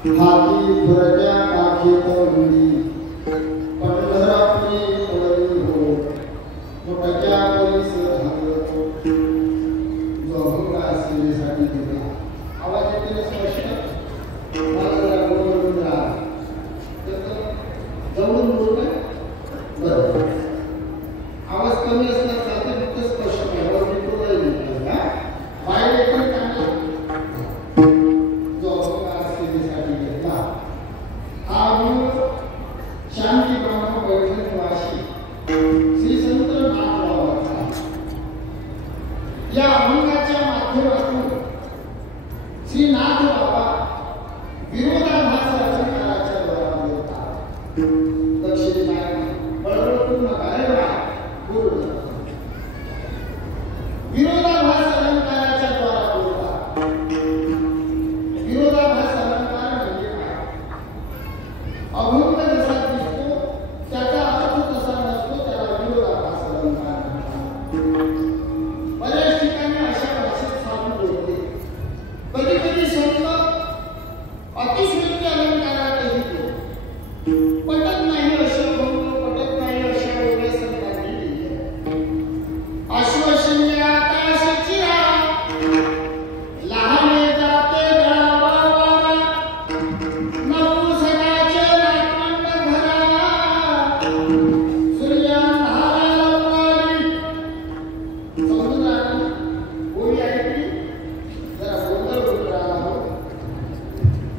हाती भरत्या काखेत उडी पंढरापुरी पवनी हो मोठ्या पोलीस धावतो जो अभंगा सेवेसाठी दिला आवाज येते स्पष्ट मला जरा बोलून राहा जवळून बोलू बरं आवाज कमी असला चालते फक्त स्पष्ट आवाज बिलकुल नाही का बाहेर येतो त्यांना जो अभंगा सेवेसाठी घेतला हा शांती ब्रह्म बैठक वाशी श्री संत नाथबाबांचा या अभंगाच्या माध्यमातून श्री नाथबाबा विरोधाभास रचनाकाराच्या द्वारा बोलतात दक्षिणेला बळवळपूर्ण गायबा गुरु विरोधाभास अलंकाराच्या द्वारा बोलतात विरोधाभास अलंकार म्हणजे काय अभंग जसा दिसतो त्याचा अर्थ तसा नसतो त्याला विरोधाभास अलंकार म्हणतात बऱ्याच ठिकाणी अशा भाषेत साधू बोलते कधी कधी संत अतिशयोक्ती अलंकारातही पटत नाही अशा अभंग पटत नाही अशा वेगळ्या संतांनी लिहिले अश्वशून्य आकाशाची लहाने जाते गळावारा नऊ सणाचे नाटमंड घरा सूर्यांधारा लवकाली समजून राहा कोणी ऐकली जरा गोंधळ होत राहा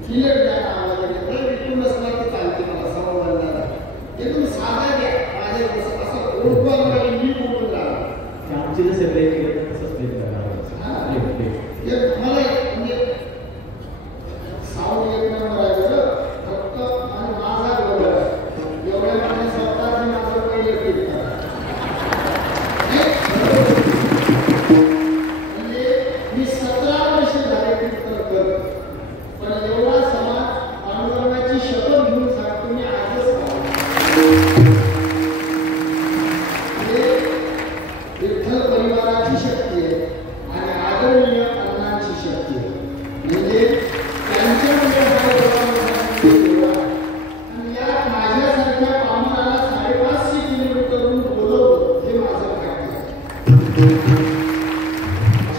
क्लिअर द्या आवाज येते विकून असला की चालते मला समजणार एकदम साधा द्या माझे असं ओळखून मी बोलून राहा आमची जर सेपरेट केलं तर तसंच प्ले करणार मला म्हणजे साऊंड एक नंबर आहे बरं फक्त माझा बरोबर आहे एवढ्या माझ्या स्वतःचे माझं पहिले क्लिक करा म्हणजे मी 17 वर्ष झाले कीर्तन करतो पण एवढा समाज अनुकरणाची शपथ घेऊन सांगतो मी आजच विठ्ठल परिवाराची शक्ती आहे आणि आदरणीय अण्णांची शक्ती आहे म्हणजे त्यांच्यामध्ये आणि या माझ्यासारख्या पाहुणाला 550 किलोमीटरवरून बोलवलं हे माझं भाग्य आहे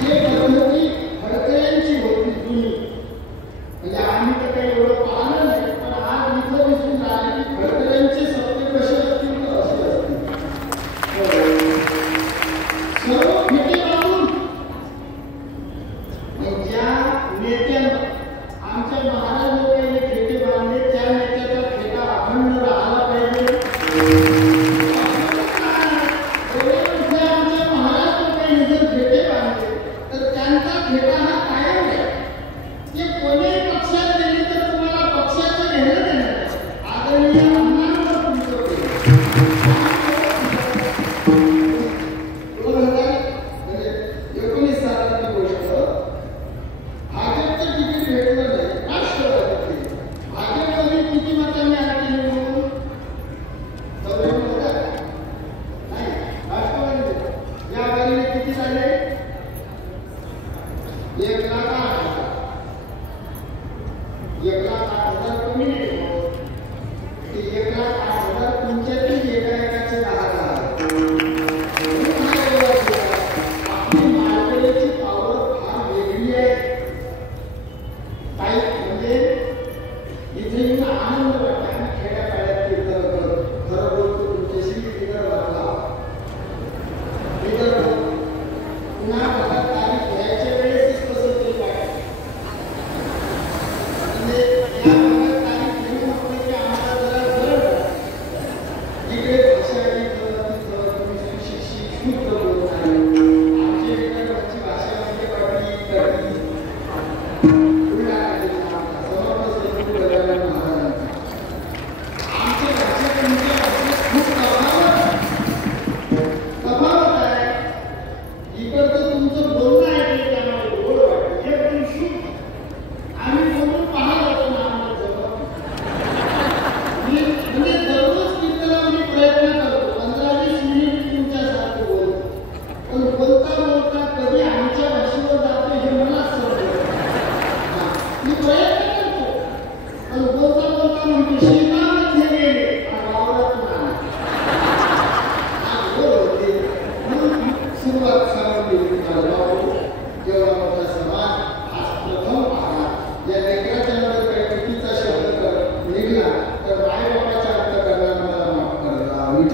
जे पद्धती फडकऱ्यांची होती जुनी म्हणजे आम्ही तर काही एवढं पाहिलं नाही पण आज इथं दिसून राहिले की फडकऱ्यांचे सत्य कसे असतील तर असे असतील सर्व फेटे बांधून ज्या नेत्यांना आमच्या महाराज लोकांनी फेटे बांधले त्या नेत्याचा फेटा अखंड राहिला पाहिजे आमच्या महाराज लोकांनी जर फेटे बांधले तर त्यांचा फेटा हा कायम आहे ते कोणीही पक्षात गेले तर तुम्हाला पक्षाचं घेणं देणं आदरणीय अण्णांवर तुमचं भाजपचं तिकीट भेटलं नाही राष्ट्रवादी भाजपमध्ये किती मतांनी आरक्षण मिळवून 94,000 नाही राष्ट्रवादी या बारीने किती झाले 1,08,000 1,08,000 कमी नाही ते 1,08,000 तुमच्यातील एकाचे 10,000 आपली मालकरीची पावर फार वेगळी आहे काही म्हणजे इथे येऊन आनंद वाटला खेड्यापाड्यात कीर्तन करत खरं बोलतो तुमच्याशी विदर्भातला विदर्भ पुन्हा मला तारीख घ्यायच्या वेळेसच कसं तरी वाटतं म्हणजे या भागात तारीख घेऊन म्हटलं की आम्हाला जरा बरं इकडे भाषा तुम्ही सुशिक्षित शुद्ध बोलत आहे आमच्या विदर्भाची भाषा म्हणजे वाटली करती महाराजांचा पण बोलता बोलता म्हणते शेतामध्ये गेले आणि वावरात नाही. सुरुवात सांगून दिली बाबू जेवढा मोठा समाज आज प्रथम आहात या लेकराच्या मध्ये काही चुकीचा शब्द निघला तर मायबापाच्या अर्थ करणार मला माफ करता मी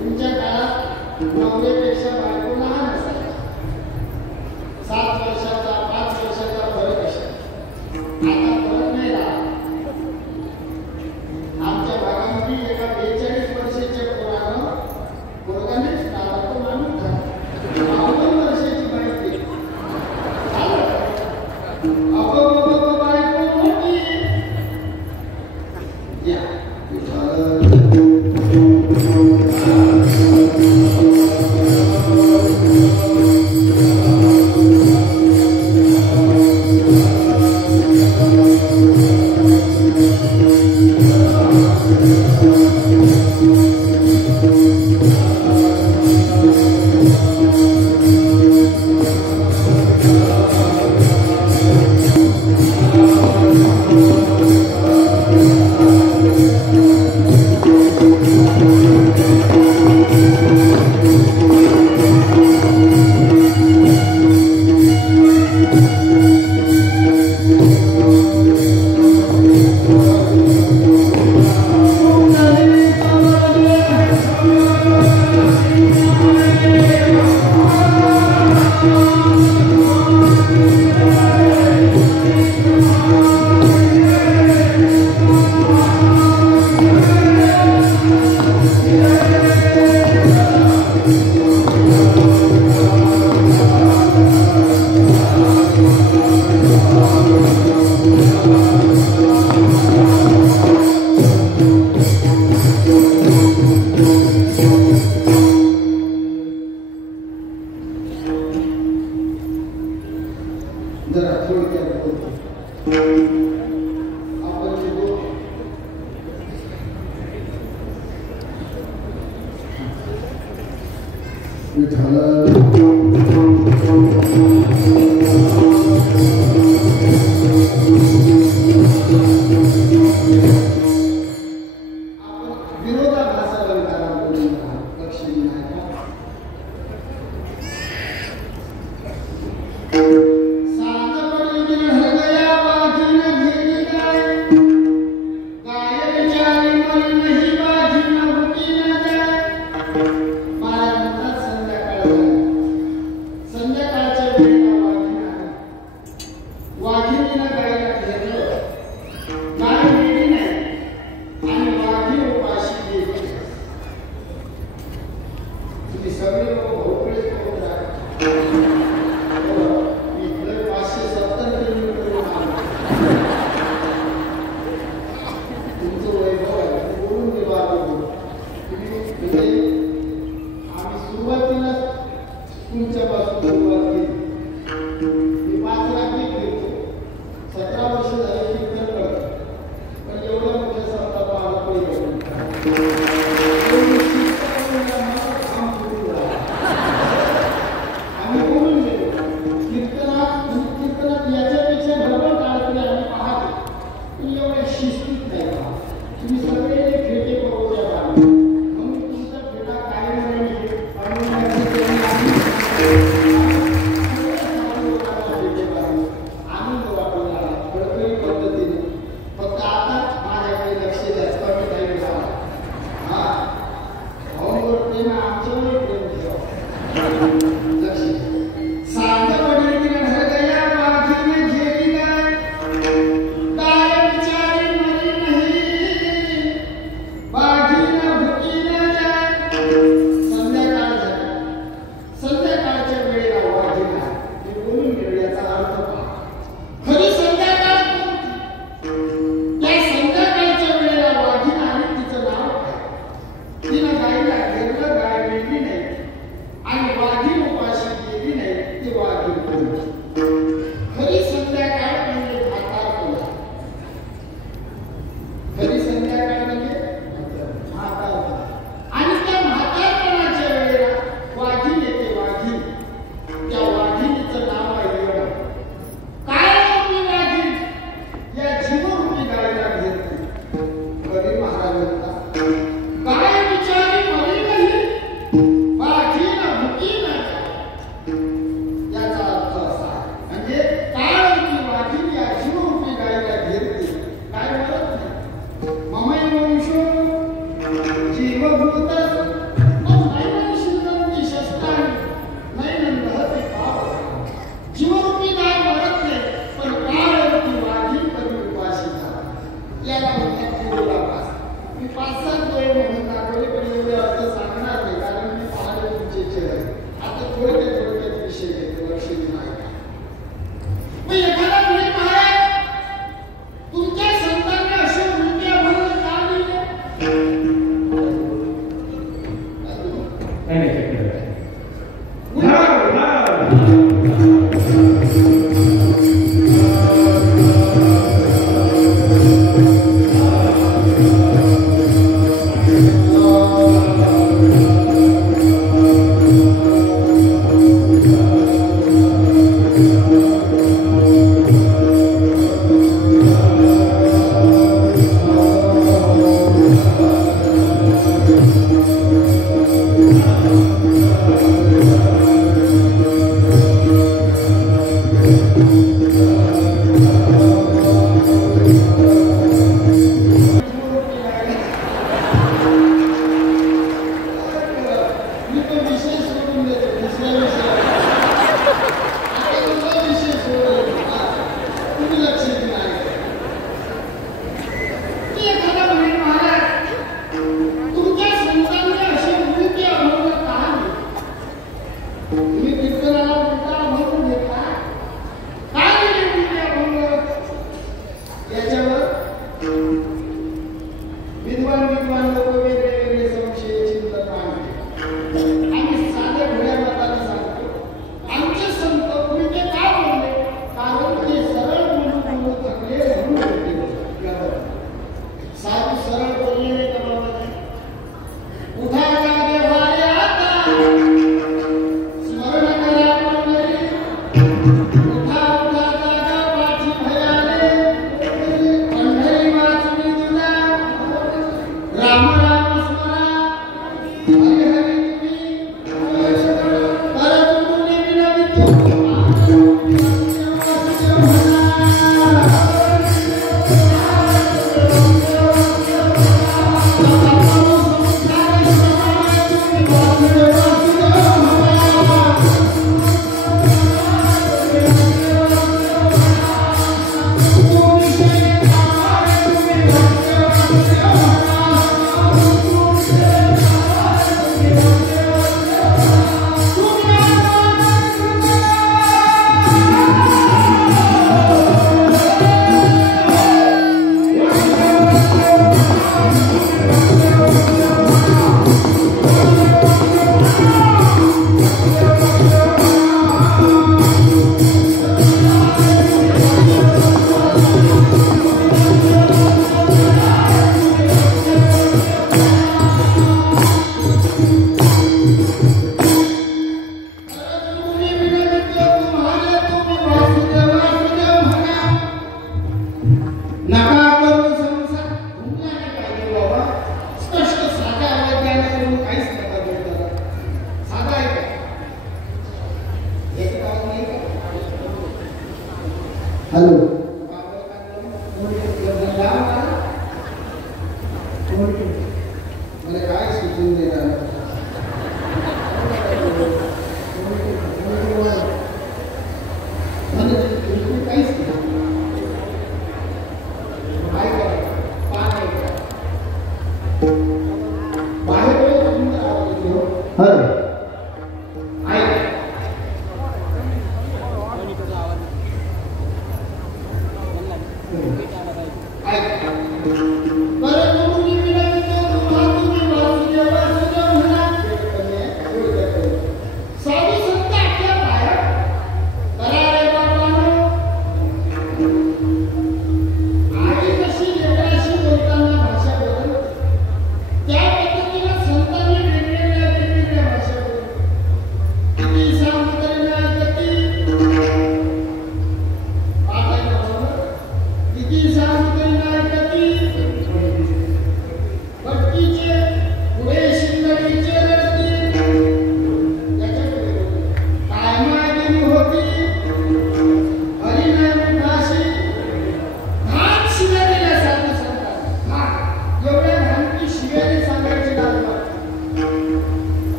तुमच्या काळात उठा जागे वाले आता हॅलो मला काय सुचून देणार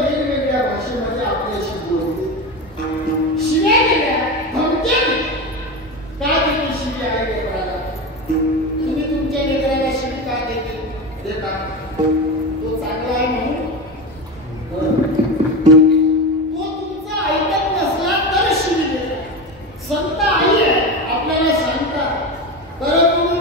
वेगवेगळ्या भाषेमध्ये आपल्याशी बोलते. शिव्या दिल्या, धमक्या दिल्या. का देते शिवी आई लेकराला? तुम्ही तुमच्या लेकराला शिवी का देता? तो चांगला आहे म्हणून? तो तुमचा ऐकत नसला तर शिवी देता. संत आई आहे, आपल्याला सांगतात परत म्हणून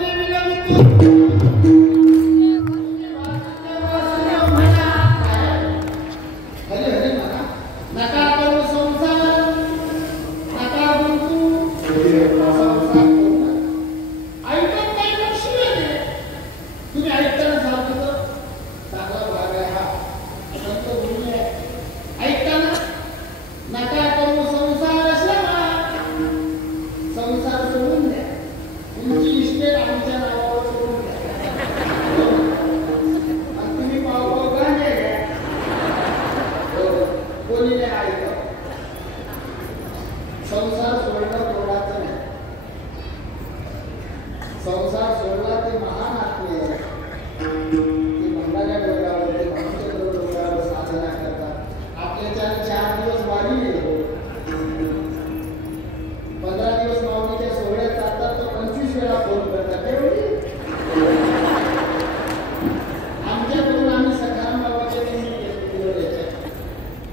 संसार सोडला ते महान आत्मे ते मंगळाच्या डोंगरावर ते मनुष्य डोंगरावर साधना करतात. आपल्याच्या 4 दिवस वारी गेलो, 15 दिवस माऊलीच्या सोहळ्यात जातात तर 25 वेळा फोन करतात. एवढी आमच्याकडून आम्ही सखाराम बाबाच्या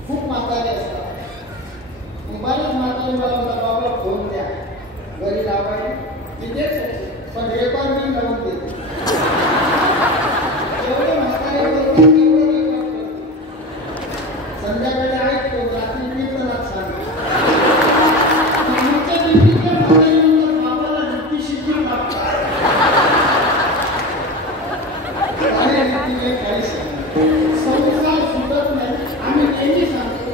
खूप म्हातारे असतात. बरेच म्हातारे बाबा फोन द्या घरी लावायला तिथेच पण रेकॉर्डिंग लावून देते. एवढे म्हातारे बोलतात तेवढे रेकॉर्ड करतो. संध्याकाळी ऐकतो, रात्री कीर्तनात सांगतो. आमच्या दिल्लीच्या म्हातारे म्हणतात बाबाला रीती शिकून लागतात. काही रीतीने काही सांगतो. संसार सुटत नाही. आम्ही नेहमी सांगतो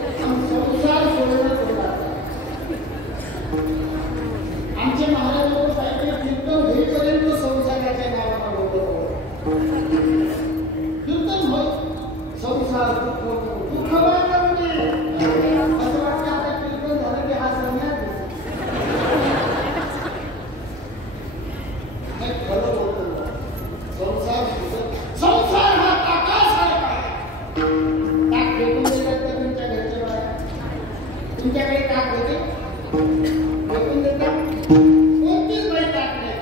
संसार सोडणं सोडायचा. आमचे महाराज लोक काहीतरी कीर्तन होईपर्यंत संसाराच्या नावानं होतं. कीर्तन होत संसार दुःख वाटतं म्हणजे असं वाटतं आता कीर्तन झालं की हा संन्यास खरं बोलतो. संसार हा ताकासारखा आहे. ताक फेकून देतात तर तुमच्या घरचे बाहेर तुमच्याकडे ताक होते फेकून देतात. कोणतीच बाई ताक नाही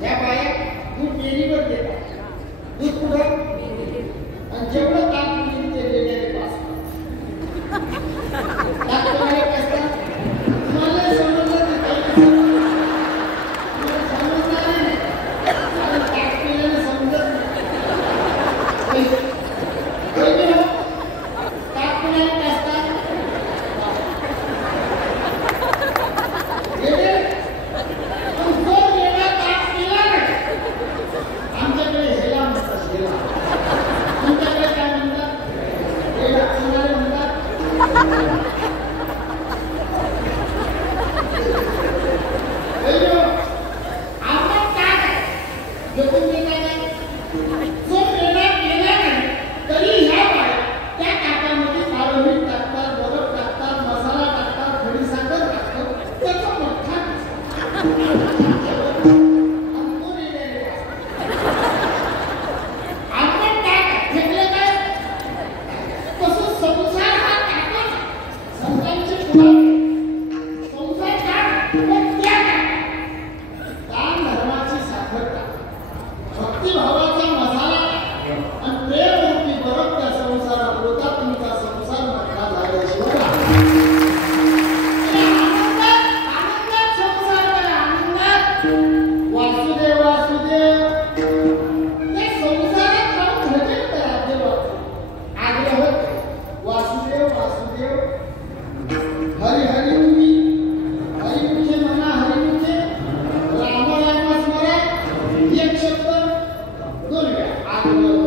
ह्या बाया दूध डेअरीवर देतात. दूध कुठं आणि जेवढं ताक तुम्ही ते डेअरीला पास ताक तुम्हाला कसं तुम्हाला समजलं नाही काही समजणार नाही. कारण ताक पिल्याने समजत नाही. ताक पिल्याने कसं आमच्याकडे हेला म्हणतात. हेला तुमच्याकडे काय म्हणतात? हेला सोनारे म्हणतात. आंबट ताक आहे फेकून देता नाही. जो मेला गेला नाही तरी ह्या बाया त्या ताकामध्ये काळं मीठ टाकतात, बरफ टाकतात, मसाला टाकतात, खडीसाखर टाकतात. त्याचा मोठा भक्तिभावाचा मसाला आणि प्रेमरूपी बरोबर त्या संसारात होता. तुमचा संसार मोठा झाल्याशिवाय आनंदात संसार करा. आनंदात वासुदेव वासुदेव त्या संसारात राहून भजन करा. देवाचं आग्रह वासुदेव वासुदेव हरी हरी तुम्ही हरिमुखे म्हणा. हरिमुखे राम राम स्मरा. एक शब्द 2 वेळा आग्रह.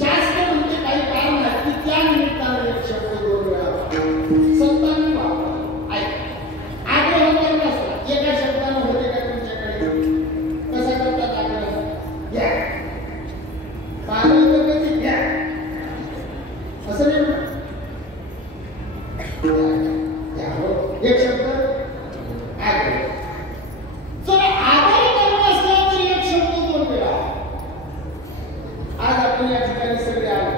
शास्त्र म्हणजे काही कारण नाही की त्या निमित्ताने एक शब्द 2 वेळा संतांनी वापरा. ऐक आग्रह करत असतात एका शब्दानं होते का तुमच्याकडे? कसा करतात आग्रह? घ्या पाहिलं तर कधी घ्या असं नाही म्हणा. एक शब्द आग्रह. जर आदर करत असला तर एक शब्द 2 वेळा. आज आपण या ठिकाणी सगळे आलो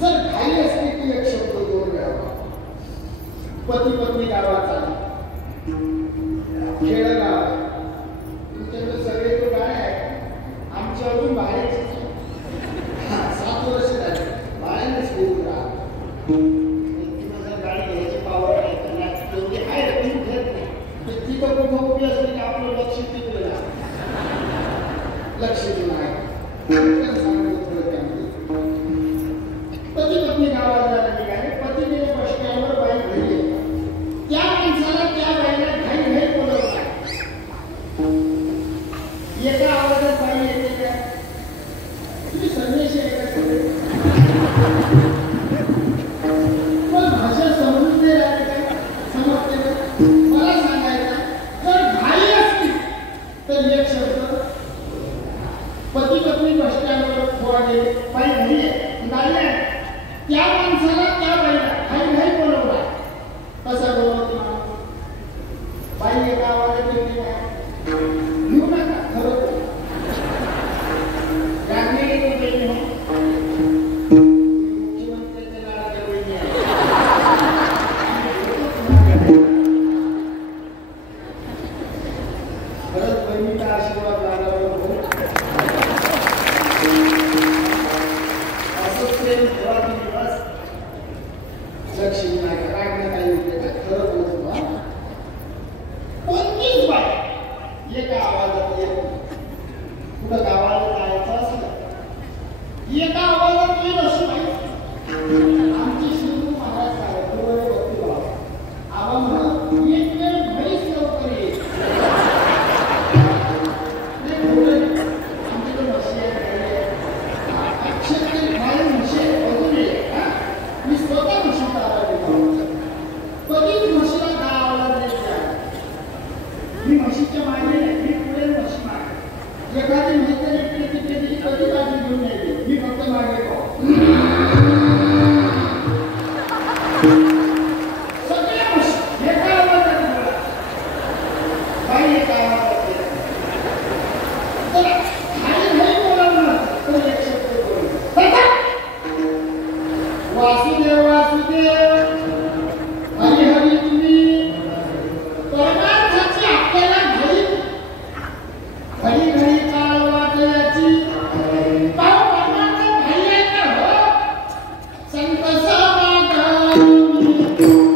जर घाई असली की एक शब्द दोन वेळा पती पत्नी गावात आली खेडगाव आहे तुमच्याकडे सगळे तो काय आहे आमच्यावरून बाहेरचे 7 वर्ष झाली बाहेरच घेऊन राहा जर गाडी घ्यायची पावर आहे त्यांना तेवढी आहे तुम्ही घेत नाही तिथं कुठं उभी असली की आपलं लक्ष तिकडे लक्ष देऊन आहे पती पत्नी गावात जायला निघाले पती गेले बस स्टँडवर बाई घरी येते त्या माणसाला त्या बाईला घाई घाई बोलवला एका आवाजात बाई येते का तुम्ही संदेश आहे का पण भाषा समजते राहते का समजते का मला सांगायचं जर घाई असली तर एक शब्द पती पत्नी बस स्टँडवर थोडा गेले बाई घरी आहे गाडी आहे त्या माणसाला त्या बाईला घाई घाई बोलवला कसा बोलवते माणूस बाई एका आवाजात येते काय घेऊ नका खरं रागलेली तो बहिणी हो मुख्यमंत्र्याच्या लाडाच्या बहिणी आहे खरंच बहिणीचा आशीर्वाद लागावा असंच प्रेम ठेवावी दिवस लक्ष्मी नाही रागण्यात आई होते का खरं बोलतो कोणतीच बाई एका आवाजात येत कुठं गावाला जायचं असलं एका आवाजात येत असं माहिती आमची शिंदू महाराज काय डोळे वरती व्हावं आवा म्हणून एक वेळ घरीच लवकर येईल आमच्याकडे म्हशी आहे अक्षरशः माझे म्हशी बघून ये मी स्वतः म्हशीचा आवाज देतो कधीच म्हशीला का आवाज देत नाही मी म्हशीच्या मागे नाही मी पुढे म्हशी मागे एखादी म्हैतर इकडे तिकडे कधी बाजू घेऊन यायची मी फक्त मागे पाहू सगळ्या म्हशी एका आवाजात बोला बाई एका आवाजात येते तर घाई घाई बोलावलं तर एक शब्द बोलू वासुदेव वासुदेव हरी हरी तुम्ही परमार्थाची आपल्याला घरी घडी घडी चाल वाटयाची पाव परमार्थ घाई आहे का हो संत समागमी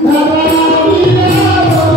धरावी रावरी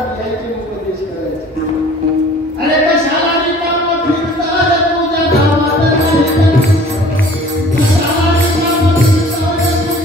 हातात घ्यायचे उपदेश करायचे. अरे कशाला रिकामा फिरता रे तुझ्या गावात नाही का? कशाला रिकामा फिरता रे तुझ्या गावात नाही का?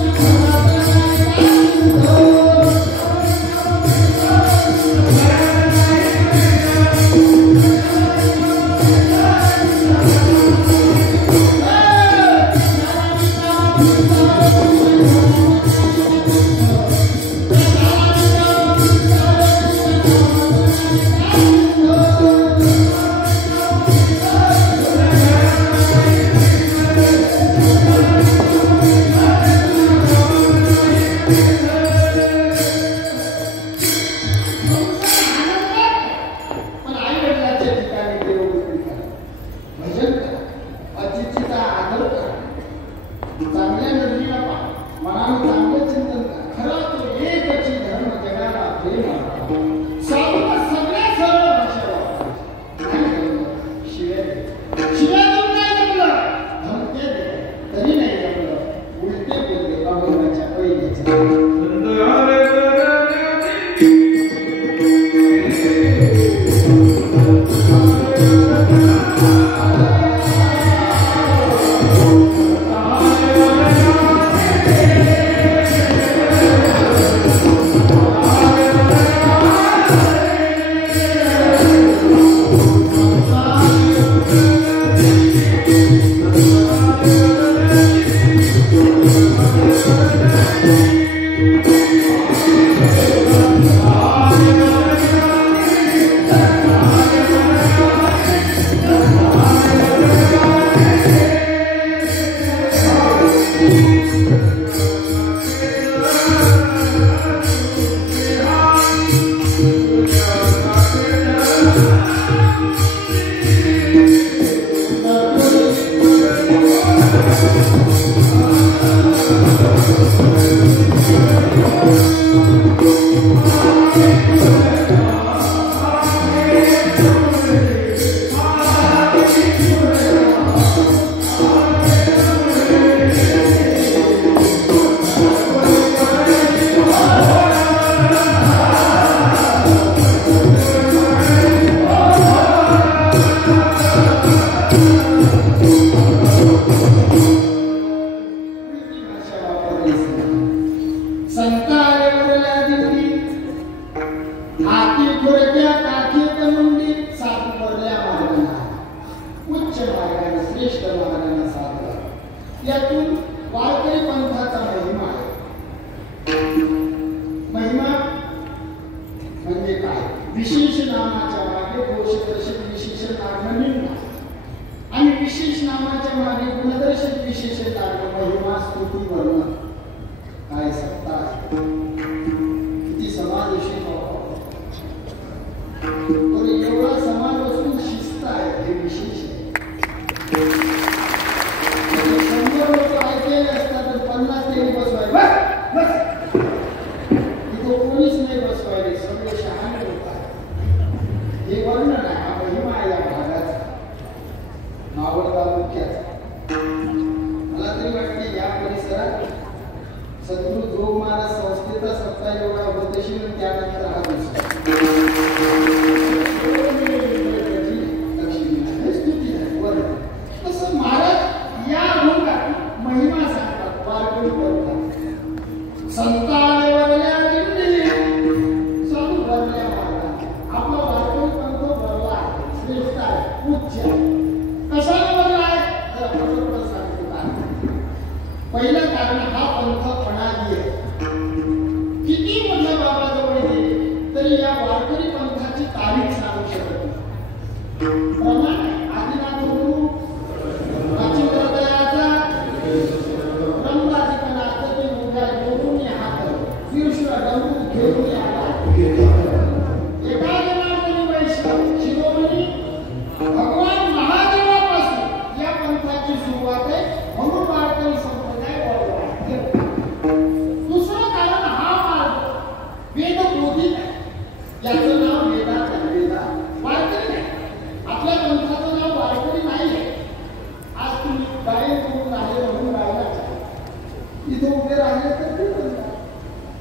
इथे उभे राहिले तर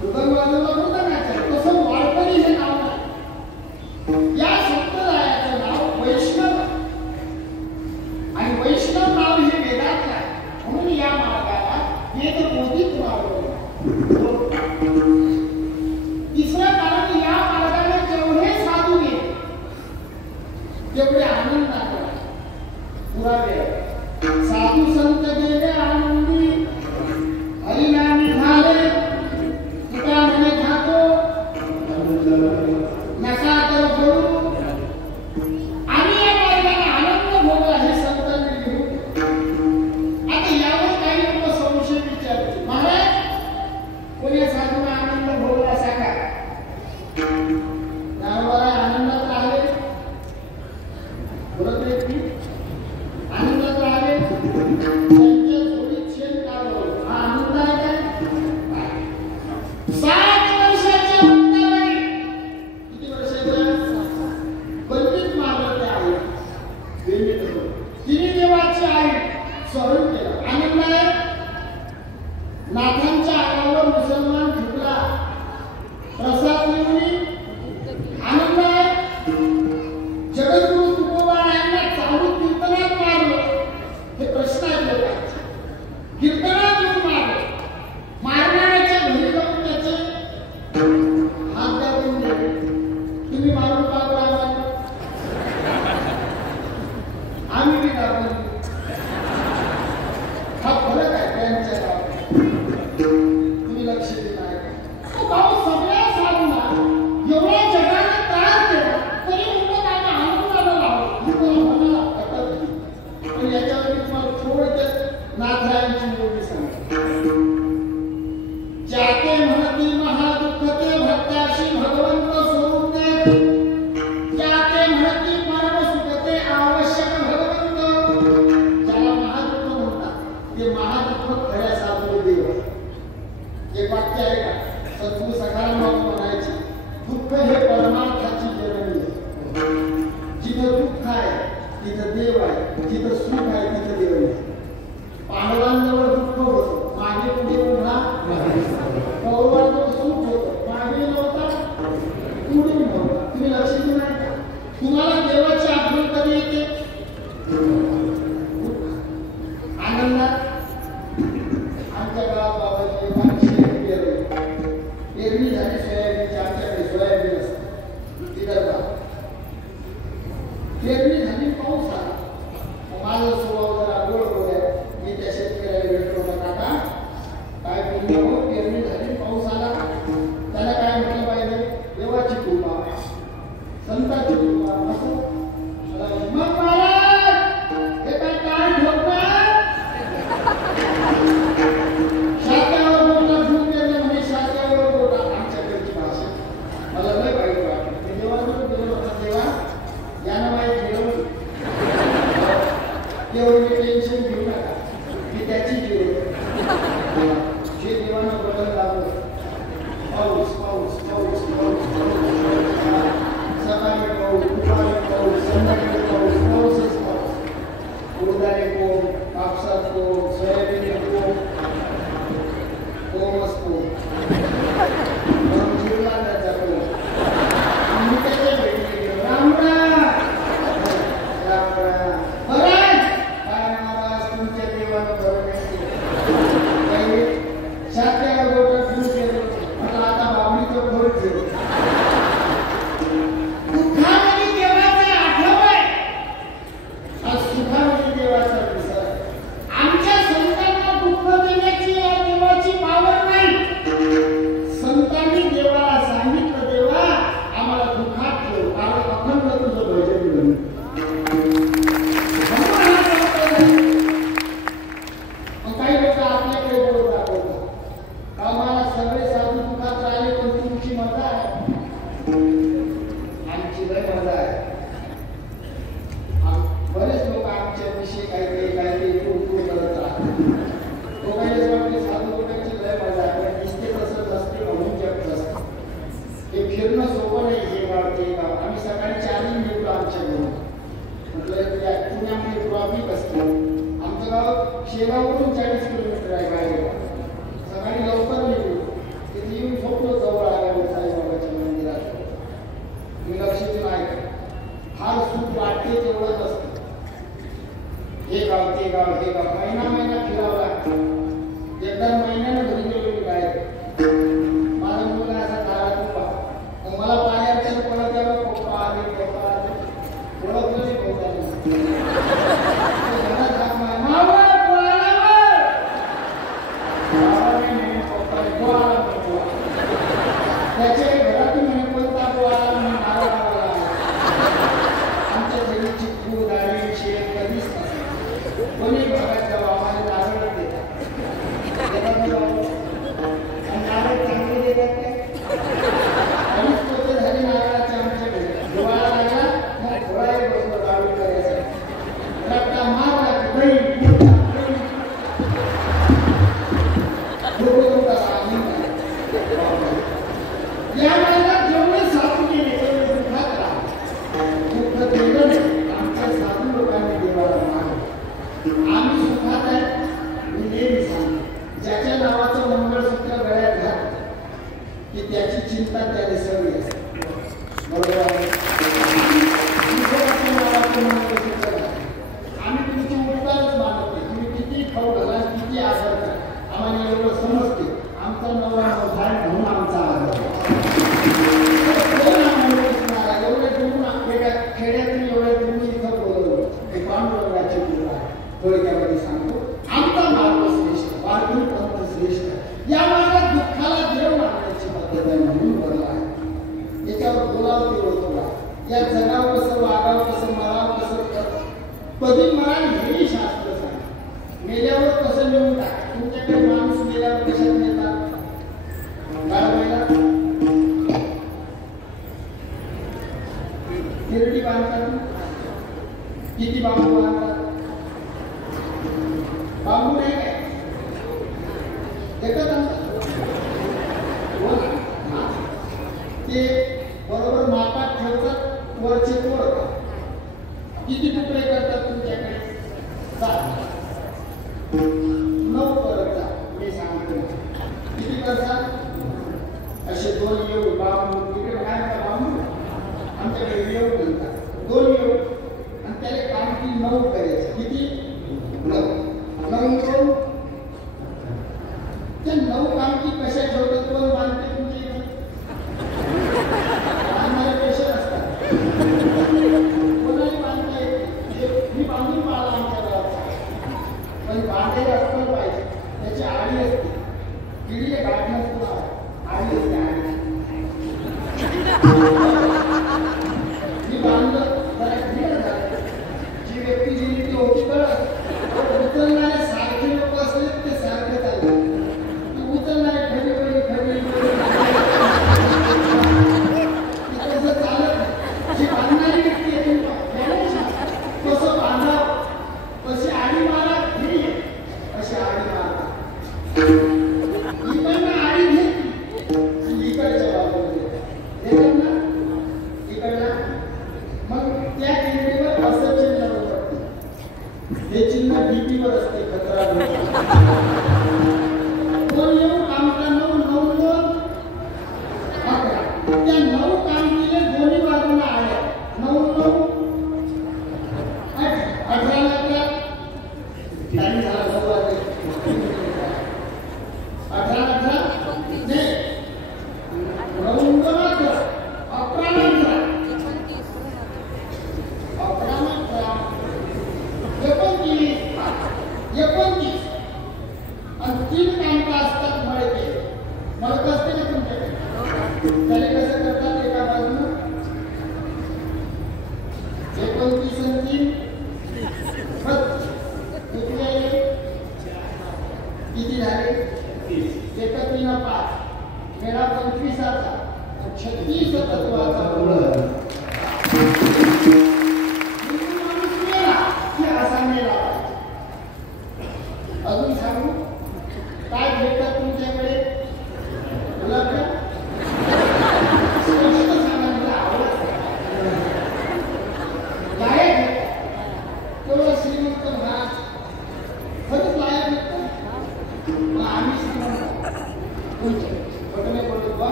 मृदंग वाजवला मृदंगाच्या तसं वारकरी हे नाव नाही. तेवढे आनंदात पुरावे साधू संत गेले आनंदी हरिनाम झाले तुका म्हणे खातो नका तर बोलू आणि या मार्गाने आनंद भोगला हे संतांनी लिहून. आता यावर काही लोक संशय विचारतील महाराज कोणी साधूला आनंद भोगला सांगा. नावाला आनंदात राहिले बोलत नाही की आनंदात राहिले त्यांच्या जोडीत शेण काढलं हा आनंद आहे काय? 7 वर्षाच्या मुक्ताबाई किती वर्षाच्या पंडित मारले आहे तिने देवाची आई सहन केला. आनंद आहे नाथांच्या आगावर मुसलमान झुकला प्रसाद मिळवली. आनंद आहे जगद्गुरु तुकोबारायांना चालू कीर्तनात मारलं. हे प्रश्न आहेत लोकांचे. कीर्तनात येऊन मारलं मारणाऱ्याच्या घरी जाऊन त्याचे हात दाबून दिले. तुम्ही मारून पाहतो आम्हाला आम्ही बी दाबून हा फरक आहे त्यांच्या गावात. तुम्ही लक्ष देत आहे तो भाऊ सगळ्या साधूला एवढ्या जगाने त्रास दिला तरी उलट त्यांना आनंदाला लावलं. ही तुम्हाला मनाला पटत नाही. पण याच्यावर मी तुम्हाला थोडक्यात नाथरायांची गोष्ट सांगतो. ज्याते म्हणती महादुःख ते भक्ताशी भगवंत सोडून दे. ज्याते म्हणती परम सुख ते आवश्यक भगवंत. ज्याला महादुःख म्हणतात ते महादुःख खऱ्या साधू देव. एक वाक्य आहे का सद्गुरु सखाराम बाबू म्हणायचे दुःख हे परमार्थाची जननी आहे. जिथं दुःख आहे तिथं देव आहे जिथं सुख आहे तिथं देव नाही. पांडवांजवळ दुःख होतं मागे पुढे पुन्हा कौरवांजवळ सुख होतं मागे नव्हता पुढे नव्हता. तुम्ही लक्ष देऊ नाही का? तुम्हाला देवाची आठवण कधी येते? आनंदात. आमच्या गावात बाबाची पेरणी झाली सोयाबीनची. आमच्याकडे सोयाबीन असते विदर्भात. पेरणी झाली पाऊस आला. माझा स्वभाव जरा गोड आहे. मी त्या शेतकऱ्याला भेटलो काका काय बोललो पेरणी झाली पाऊस आला. त्याला काय म्हटलं पाहिजे देवाची कृपा संतांची कृपा असं मग महाराज हे काय काय ठोकणार शात्यावर बोलला घेऊन गेलं म्हणे शात्यावर बोलला. आमच्याकडची भाषा मला लय वाईट वाटलं. मी देवाकडे गेलो होता देवा यानं माहीत घेऊन तेवढी टेन्शन घेऊ नका मी त्याची घेऊ. जे देवानं बदल लावलं पाऊस पाऊस पाऊस पाऊस सकाळी पाऊस दुपारी पाऊस संध्याकाळी पाऊस पाऊसच पाऊस. उडदाने कोंब कापसात कोंब सोयाबीन कोंब कोंबच कोंब जिल्हा त्याचा कोंब. आम्ही त्याच्या भेटी गेलो राम राम राम राम. महाराज काय महाराज तुमच्या देवानं बरं नाही शात्यावर बोटं घेऊन गेलो म्हटलं आता बाबडीचं फोड ठेव. दुःखामध्ये देवाचा आठव आहे आज सुखामध्ये देवाचा विसर. आमच्या संतांना दुःख देण्याची या देवाची पावर नाही. संतांनी देवाला सांगितलं देवा आम्हाला दुःखात ठेव कारण अखंड तुझं भजन म्हणून. काही लोक आपल्याकडे बोलत दाखवतात आम्हाला सगळे साधू दुःखात राहिले पण तुमची मजा आहे आमची लय मजा आहे. बरेच लोक आमच्या विषयी काही करत राहतात. लोकांनी वाटते साधू लोकांची लय मजा आहे पण दिसते तसंच असते म्हणून जगत असते. हे फिरणं सोपं नाही. हे गाव ते गाव. आम्ही सकाळी 4 निघतो आमच्या घरून म्हटलं पुण्यामध्ये ट्रॉफिक असते. आमचं गाव शेगाववरून 40 किलोमीटर आहे बाहेर. सकाळी लवकर निघू तिथे येऊन झोपलो जवळ आल्यावर साईबाबाच्या मंदिरात. मी लक्ष देऊन ऐकलं फार सुख वाटते तेवढंच असतं. हे गाव ते गाव हे गाव महिना फिरावं लागतं. एकदा महिन्यानं घरी गेलो मी काय माझा मुलगा असा दारात उभा मला पाण्याच्या पळत पप्पा आले ओळखलं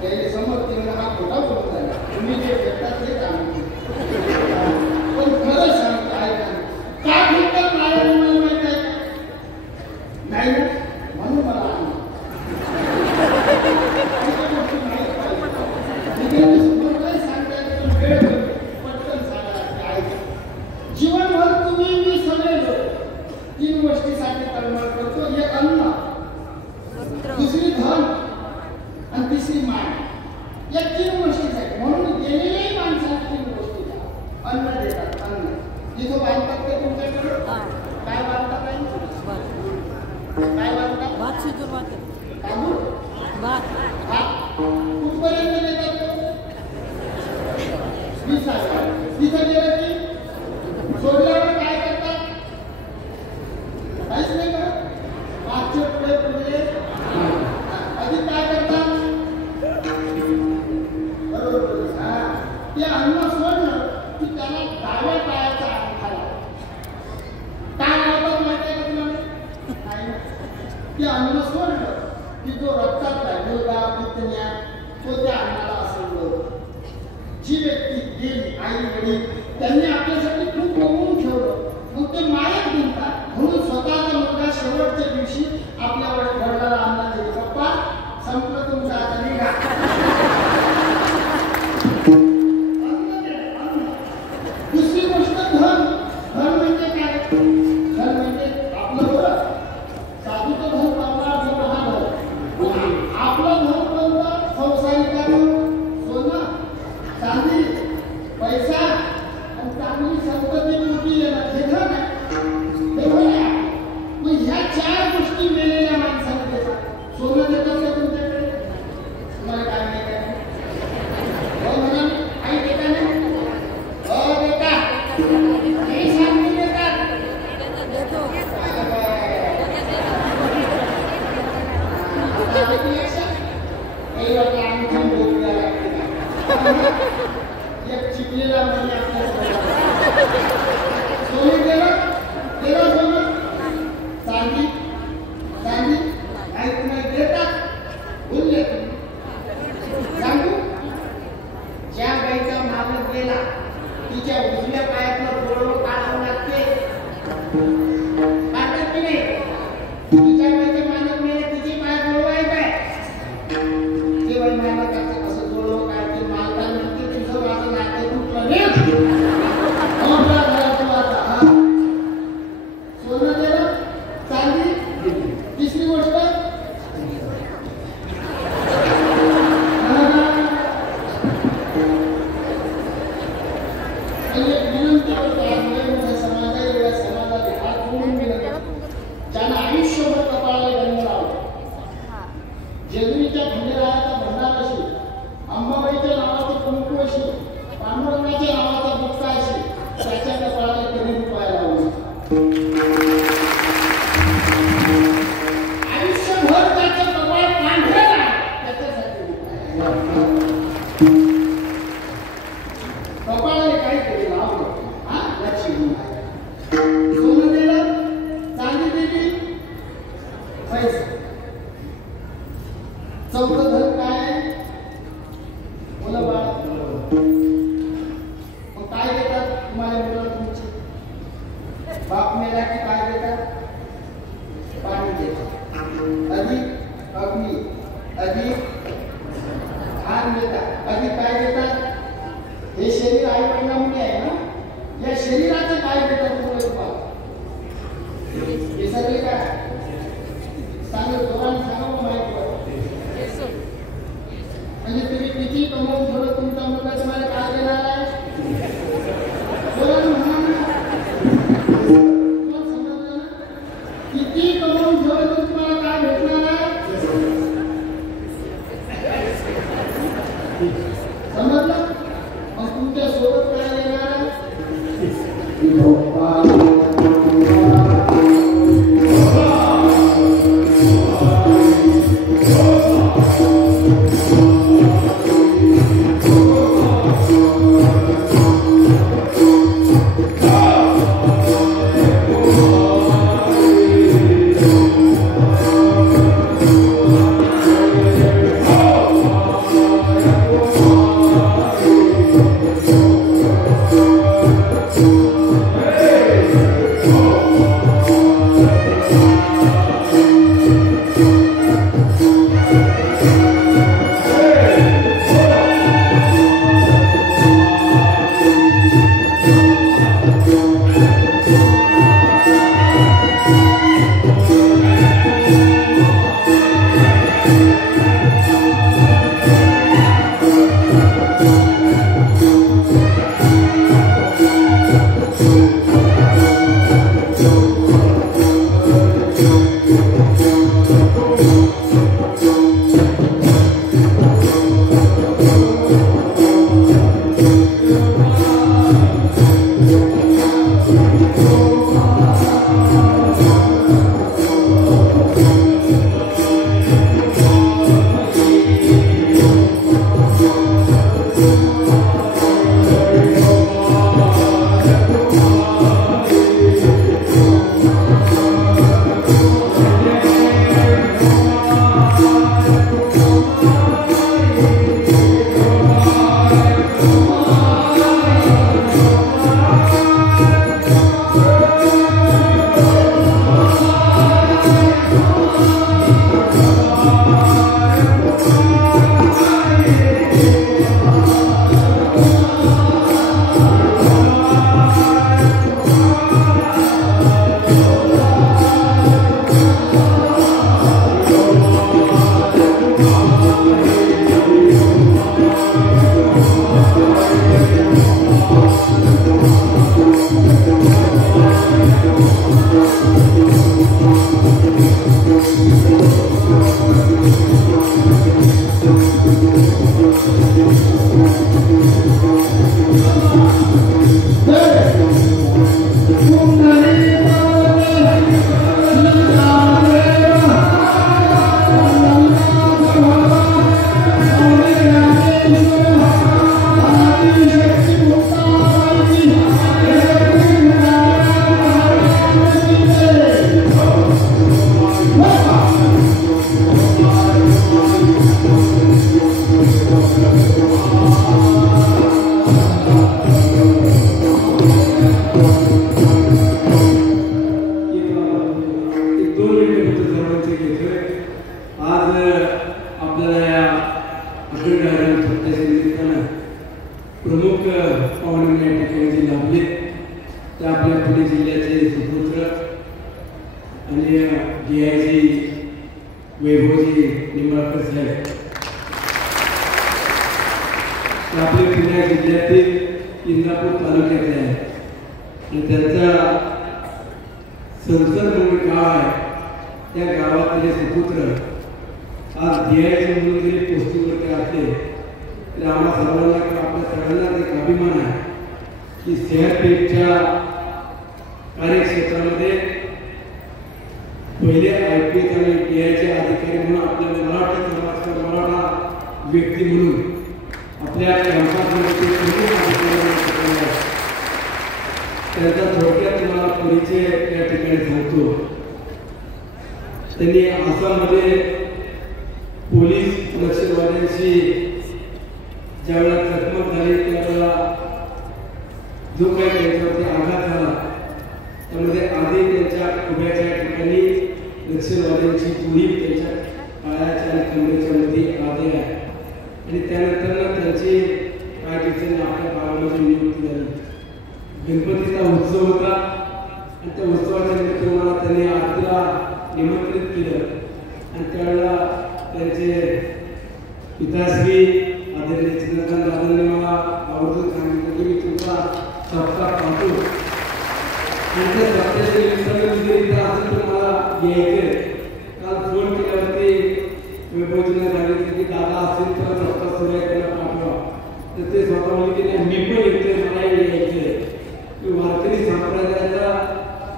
त्याने समज तिने हा खोटा बोलत आहे. तुम्ही जे भेटतात ते काम पण खरं सांगतो ऐका का भेटतात नारायण मला माहित आहे नाही ना म्हणून मला जीवनभर तुम्ही मी सगळे तीन गोष्टीसाठी तळमळ करतो. एक अन्न, दुसरी धन आणि तिसरी मान. या तीन गोष्टीसाठी म्हणून गेलेल्याही माणसाला तीन गोष्टीच्या अन्न देतात. अन्न जिथं बांधतात ते तुमच्याकडे काय बांधतात काय बांधतात भात शिजून तांदूळ भात कुठपर्यंत देतात तो 20,000. तिथं गेलं की सोडल्यावर काय करतात काहीच नाही करत. मागचे पुढे पुढे आधी काय करतात बरोबर ते अन्न सोडलं की त्याला डाव्या पायाचा अन्न खाला काय लावतात माहिती आहे का तुम्हाला ते अन्न सोडलं की जो रक्तात मुलगा पुतण्या तो त्या अन्नाला असं जी व्यक्ती गेली आई वडील त्यांनी आपल्यासाठी खूप कमवून ठेवलं मग ते मायक म्हणतात म्हणून स्वतःचा मुलगा शेवटच्या दिवशी आपल्या वडिलाला अन्न देईल. पप्पा संपलं तुमचं आता निघा. दुसरी गोष्ट धन. धन म्हणजे काय? धन म्हणजे आपलं बरं साधूचं धन पावणार जो महाधन. आपलं धन कोणतं? संसारिकाचं सोनं चांदी पैसा आणि चांगली संपत्ती मोठी येणार हे धन आहे. हे धन आहे. मग ह्या चार गोष्टी मिळालेल्या माणसाला देतात. सोनं देतात का तुमच्याकडे? तुम्हाला काय माहिती आहे? हो म्हणा आई देता नाही हो देता हे सांगून देतात एक चिपलेला म्हणजे सोने गेलं सोनं चांदी चांदी काही तुम्हाला देतात बोलले सांगू ज्या बाईचा मालक गेला तिच्या उजव्या पायातलं बोलणं काढावं लागते काढतात की नाही. तिच्या बाईचे मालक मेले तिचे पाय बोलवायचं आहे ते बाई मालकाचं कसं बोलणं काढते मालकाला म्हणते तुझं माझं नातं तुटलं नाही सोनं दिलं चांदी. तिसरी गोष्ट ज्यांना आयुष्यभर कपाळाला गंध लावला जेजुरीच्या खंडेरायाचा भंडाराशी अंबाबाईच्या नावाचं कुंकू अशी पांडुरंगाच्या नावाचा बुक्का अशी त्याच्या कपाळाला कधी रुपया लावला. आयुष्यभर त्याचं कपाळ पांढरं त्याच्यासाठी कपाळाला काहीतरी लावलं लक्ष घेऊन सोनं दिलं चांदी दिली पैसा. चौथं धन काय मुलं बाळ मग काय देतात तुम्हाला मुलं तुमची बाप मेला की काय देतात पाणी देतात अधिक अग्नी अधिक धान देतात अधिक काय देतात. हे शरीर आई वडिलांमुळे आहे ना. या शरीराचं काय देतात तुम्हाला हे सगळे काय सांगा दोघांनी सांगा माहिती म्हणजे तुम्ही किती कमवून ठेवलं तुमचा मुलगा तुम्हाला काय देणार आहे समजलं ना. किती कमवून ठेवलं तर तुम्हाला काय भेटणार आहे समजलं. मग तुमच्या सोबत काय आज आपल्याला या अखंड हरिनाम सप्ताहाच्या निमित्तानं प्रमुख पाहुणे या ठिकाणी जे लाभले ते आपल्या पुणे जिल्ह्याचे सुपुत्र आणि DIG वैभवजी निंबाळकर साहेब, आपले पुणे जिल्ह्यातील इंदापूर तालुक्यातले आहे आणि त्यांचा संसद म्हणून गाव आहे, त्या गावातले सुपुत्र आज DIG म्हणून जरी पोस्टिंगवरती असले तरी आम्हा सर्वांना आपल्या सगळ्यांना एक अभिमान आहे की CRPFच्या कार्यक्षेत्रामध्ये पहिले IPS आणि DIG अधिकारी म्हणून आपल्या मराठी समाजाचा मराठा व्यक्ती म्हणून आपल्या कॅम्पसमध्ये त्यांचा थोडक्यात तुम्हाला परिचय या ठिकाणी सांगतो. त्यांनी आसाममध्ये पोलीस नक्षलवाद्यांशी ज्यावेळेला चकमक झाली त्यावेळेला जो काही त्यांच्यावरती आघात झाला त्यामध्ये आधी त्यांच्या उभ्याच्या ठिकाणी नक्षलवाद्यांची गोळी त्यांच्या पायाच्या आणि कमरेच्या मध्ये आधी आहे आणि त्यानंतर त्यांची काय ठिकाणी आपल्या गावामध्ये नियुक्ती झाली. गणपतीचा उत्सव होता आणि त्या उत्सवाच्या निमित्त मला त्यांनी आरतीला निमंत्रित केलं आणि त्यावेळेला त्यांचे पिताश्री आदरणीय चंद्रकांत दादांनी मला आवर्जून सांगितलं की मी तुमचा सप्ताह पाहतो आणि त्या सप्ताहाच्या निमित्ताने इथं असेल तर मला यायचं. काल फोन केल्यावरती वैभवजीने सांगितलं की दादा असेल तर सप्ताह सुरू आहे त्यांना पाठवा, तर ते स्वतः म्हणले की मी पण येतोय, मला यायचंय. वारकरी संप्रदायाचा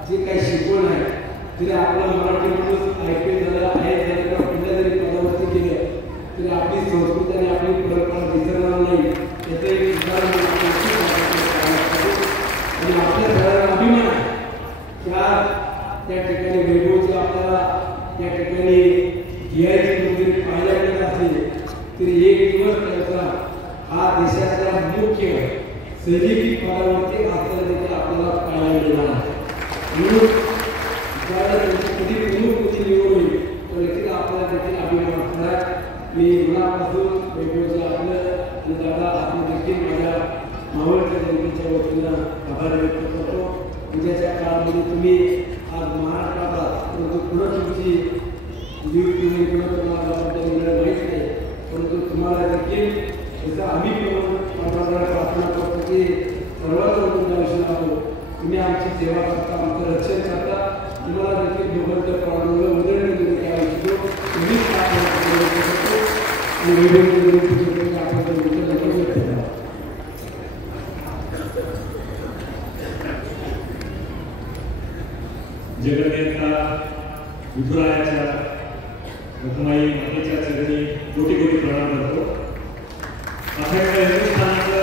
जे काही शिकवण आहे तरी आपला मराठी माणूस IPS झाला आहे झाला किंवा कुठल्या जरी पदावरती केलं तरी आपली संस्कृती आणि आपली परंपरा विसरणार नाही याचं एक उदाहरण आणि आपल्या सगळ्यांना अभिमान आहे त्या ठिकाणी वैभवची आपल्याला त्या ठिकाणी DIG वगैरे पाहायला मिळत असेल तरी एक दिवस त्यांचा हा देशातला मुख्य सैनिकी पदावरती असताना देखील आपल्याला पाहायला मिळणार आहे. म्हणून ज्यावेळेला त्यांची कधी प्रमुख निवड होईल तर देखील आपल्याला देखील अभिमान असणार आहे. मी मनापासून वैभवजी आपलं आणि दादा आपण देखील माझ्या मावळच्या जनतेच्या वतीनं आभार व्यक्त करतो. उद्याच्या काळामध्ये तुम्ही आज महाराष्ट्रात परंतु पुढं तुमची नियुक्ती होईल किंवा तुम्हाला जबाबदारी मिळेल माहीत नाही, परंतु तुम्हाला देखील जसं आम्ही प्रार्थना करतो की सर्वांना तुमच्या आयुष्यात आलो तुम्ही आमची सेवा करता, आमचं रक्षण करता, तुम्हाला देखील भगवंत प्राणाला उदय देतो तुम्ही जगन्नेता विठुरायाच्या रखमाई मातेच्या चरणी कोटी कोटी प्रणाम करतो. हिंदुस्थानाचं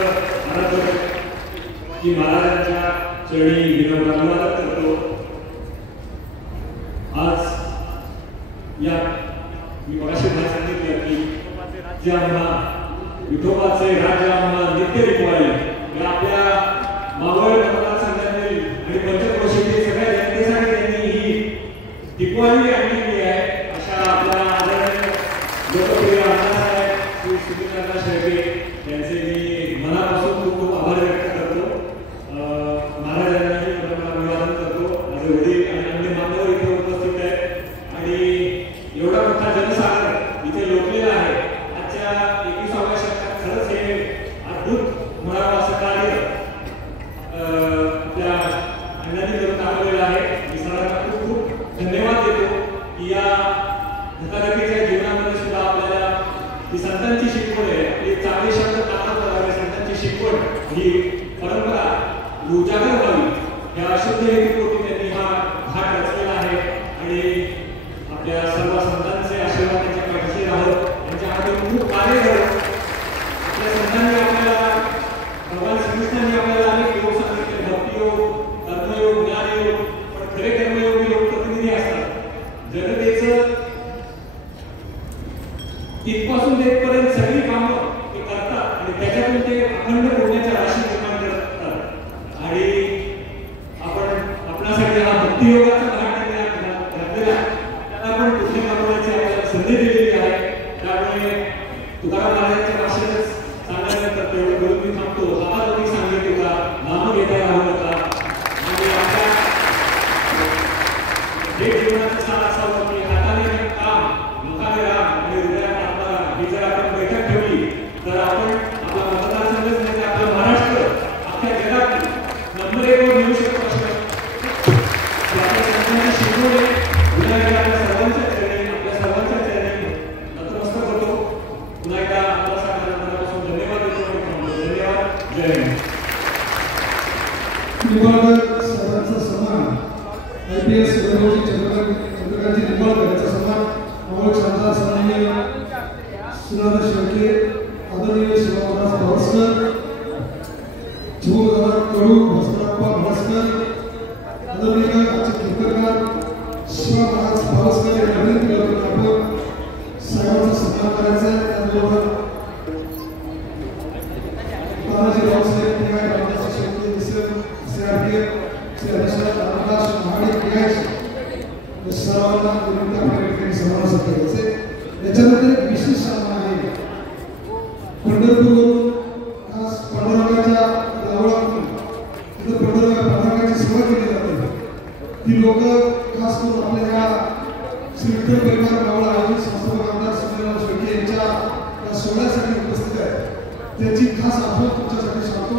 आराधक की महाराजांच्या चरणी विनम्र करतो. आज या मी मगाशी मला सांगितलं की राज्य आम्हा विठोबाचे राज्य आम्हा नित्य रिकवायले या आपल्या मावळ मतदारसंघातील आणि पंचक्रोशीतील सगळ्या जनतेसाठी त्यांनी ही टिकवायली आणलेली आहे. अशा आपल्या आदरणीय लोकप्रिय अण्णासाहेब श्री सुनील शेळके यांचे मी मनापासून खूप खूप आभार व्यक्त करतो. महाराजांनाही अभिवादन करतो. माझे वडील आणि अन्य मान्यवर इथे उपस्थित आहेत आणि एवढा मोठा जनसागर इथे लोकलेला आहे. आजच्या 21व्या शतकात खरंच हे अद्भुत म्हणावं असं कार्य आपल्या अण्णांनी करून दाखवलेलं आहे. मी सरांना खूप खूप धन्यवाद देतो की या धकाधकीच्या जीवनामध्ये सुद्धा आपल्याला ही संतांची शिकवण आहे. आपली चांगले शब्द कानात पडावे, संतांची शिकवण ही परंपरा उजागर व्हावी या अशुद्ध हेतूपोटी त्यांनी हा घाट रचलेला आहे आणि आपल्या सर्व संतांचे आशीर्वाद त्यांच्या पाठीशी राहत त्यांच्या हातून खूप कार्य करत. आपल्या संतांनी आपल्याला भगवान श्रीकृष्णांनी आपल्याला अनेक योग सांगितले, भक्तियोग, कर्मयोग, ज्ञानयोग, पण खरे कर्मयोगी लोक प्रतिनिधी असतात. जनतेचं तिथपासून तेथपर्यंत सगळी कामं ते करतात आणि त्याच्यातून ते अखंड पुण्याच्या राशी निर्माण करतात आणि आपल्यासाठी हा भक्तियोगाचा घाट घातलेला त्याला आपण पुण्य कमवण्याची आपल्याला संधी दिलेली आहे. तुकाराम महाराजांच्या भाषेतच सांगण्यानंतर तेवढं बोलून मी थांबतो. आता तुम्ही सांगितले का नाम घेता यावं का आणि आपल्या हे जीवनाचं सार असावं की हाताने काम मुखाने राम आणि हृदयात आपला ही जर आपण बैठक ठेवली तर आपण आपला मतदारसंघच नाही तर आपलं महाराष्ट्र अख्ख्या जगात नंबर 1 वर मिळू शकतो असं आपल्या संस्थांनी शिकवले. पुन्हा एकदा आपल्या सर्वांच्या चरणी नतमस्तक होतो. पुन्हा एकदा आपला सगळ्यांना मनापासून धन्यवाद देतो. धन्यवाद. जय हिंद. निंबाळकर सरांचा सन्मान IPS वैभवजी चंद्रकांतजी निंबाळकर यांचा सन्मान मावळ खासदार सन्माननीय सुधाकर शेळके, आदरणीय शिवाजीराव भावस्कर, चिमूदादा कडू, भास्करप्पा भावस्कर, आदरणीय अच्युत केतकरकर, शिवाजीराव भावस्कर यांना विनंती करतो की आपण साहेबांचा सन्मान करायचा आहे. त्याचबरोबर Tanaji Raosaheb PI, Ramdas Shelke CRPF, Shri Harshraj Ramdas Mahadik PI सर्वांना विनंती आपल्या सन्मानासाठी करायचे. याच्यानंतर एक विशेष सन्मान आहे. पंढरपूरवरून खास पांडुरंगाच्या गावातून तिथं पांडुरंगाची सेवा केली जाते. ती लोक खास करून आपल्या या श्री विठ्ठल परिवार गावाला आयोजित संस्थापक आमदार सुनीलराव शेळके यांच्या या सोहळ्यासाठी उपस्थित आहेत. त्याची खास आठवण तुमच्यासाठी सांगतो.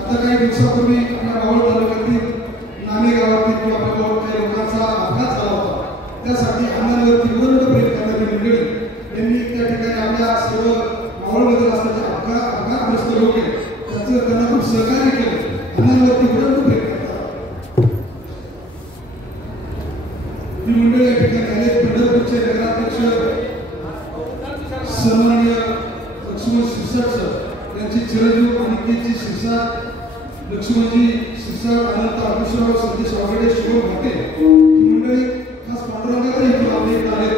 आता काही दिवसापूर्वी आपल्या गावळ तालुक्यातील नाणे गावातील किंवा आपल्या गावात काही लोकांचा अपघात झाला होता. त्यासाठी अण्णांवरती उदंड प्रेम करणारी मंडळी यांनी त्या ठिकाणी आपल्या सर्व गावामध्ये असलेले अपघातग्रस्त लोक आहेत त्यांना खूप सहकार्य केलं. अण्णांवरती उदंड प्रेम करतात ही मंडळी या ठिकाणी आले. पंढरपूरचे नगराध्यक्ष सन्माननीय लक्ष्मण शिरसाट सर यांची चिरंजीव अनिकेतजी शिरसाट, लक्ष्मणजी शिरसाट, अनंत अभिषराव, संदेश वागडे, शुभम भाटे ही मंडळी खास पांडुरंगाचा इथून आपल्या इथं आले.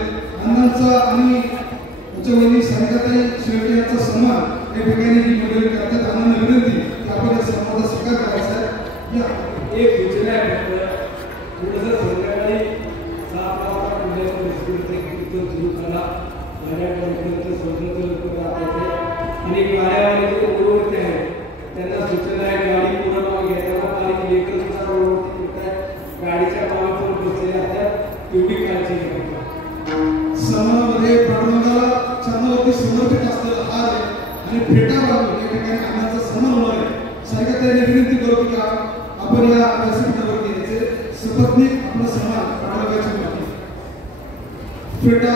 अण्णांचा आणि त्यांच्या वहिनी सारिकाताई शेळके यांचा सन्मान या ठिकाणी ही मंडळी करतात. अण्णांना विनंती की आपण या सन्मानाचा स्वीकार करायचा आहे. या एक सूचना आहे फक्त थोडंसं संध्याकाळी 7 वाजता पुण्याचं कीर्तन सुरू करा. वाऱ्यापर्यंत स्वतंत्र लोक राहते आणि वाऱ्यावाले जे रोडवरती आहेत त्यांना सूचना आहे गाडी पुढं मागे घेताना काही लेकरचा रोडवरती फिरतात गाडीच्या मागे पण बसलेल्या असतात तेवढी काळजी घ्या. सन्मानामध्ये पांडुरंगाला चरणावरती समर्पित असलेला हार आहे आणि फेटा बांधून या ठिकाणी अण्णांचा सन्मान होणार आहे. सारिकाताईंनी विनंती करतो की आपण या व्यासपीठावरती यायचे सपत्नीक आपला सन्मान पांडुरंगाची मूर्ती फेटा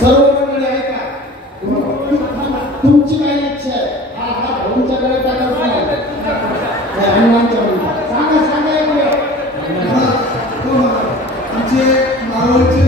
सर्व मंडळी ऐका. तुमची काय इच्छा आहे हा भाऊंच्याकडे टाकायचा नाही. हनुमानच्या मंदिरात सांगा सांगा एक वेळ आमचे मावळचे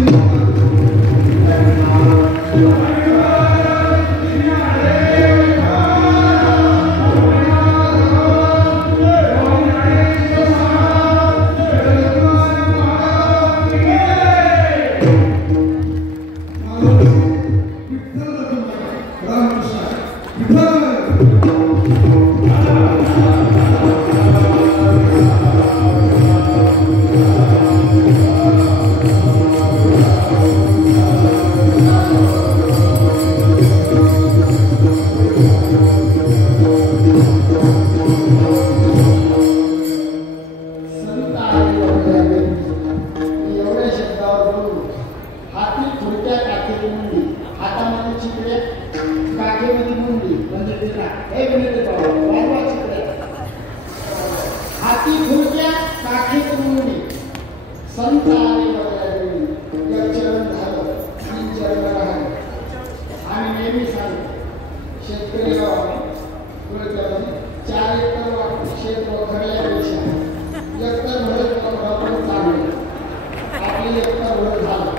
हाती खुर्च्या काठीत मुंडी संत आले बघायला या चरण झालं आणि चरण राहिलं. आम्ही नेहमी सांगतो शेतकरी गावाने 4 एकर शेत वखरल्यापेक्षा एकर भरत चांगलं आपली एकर भर झालं.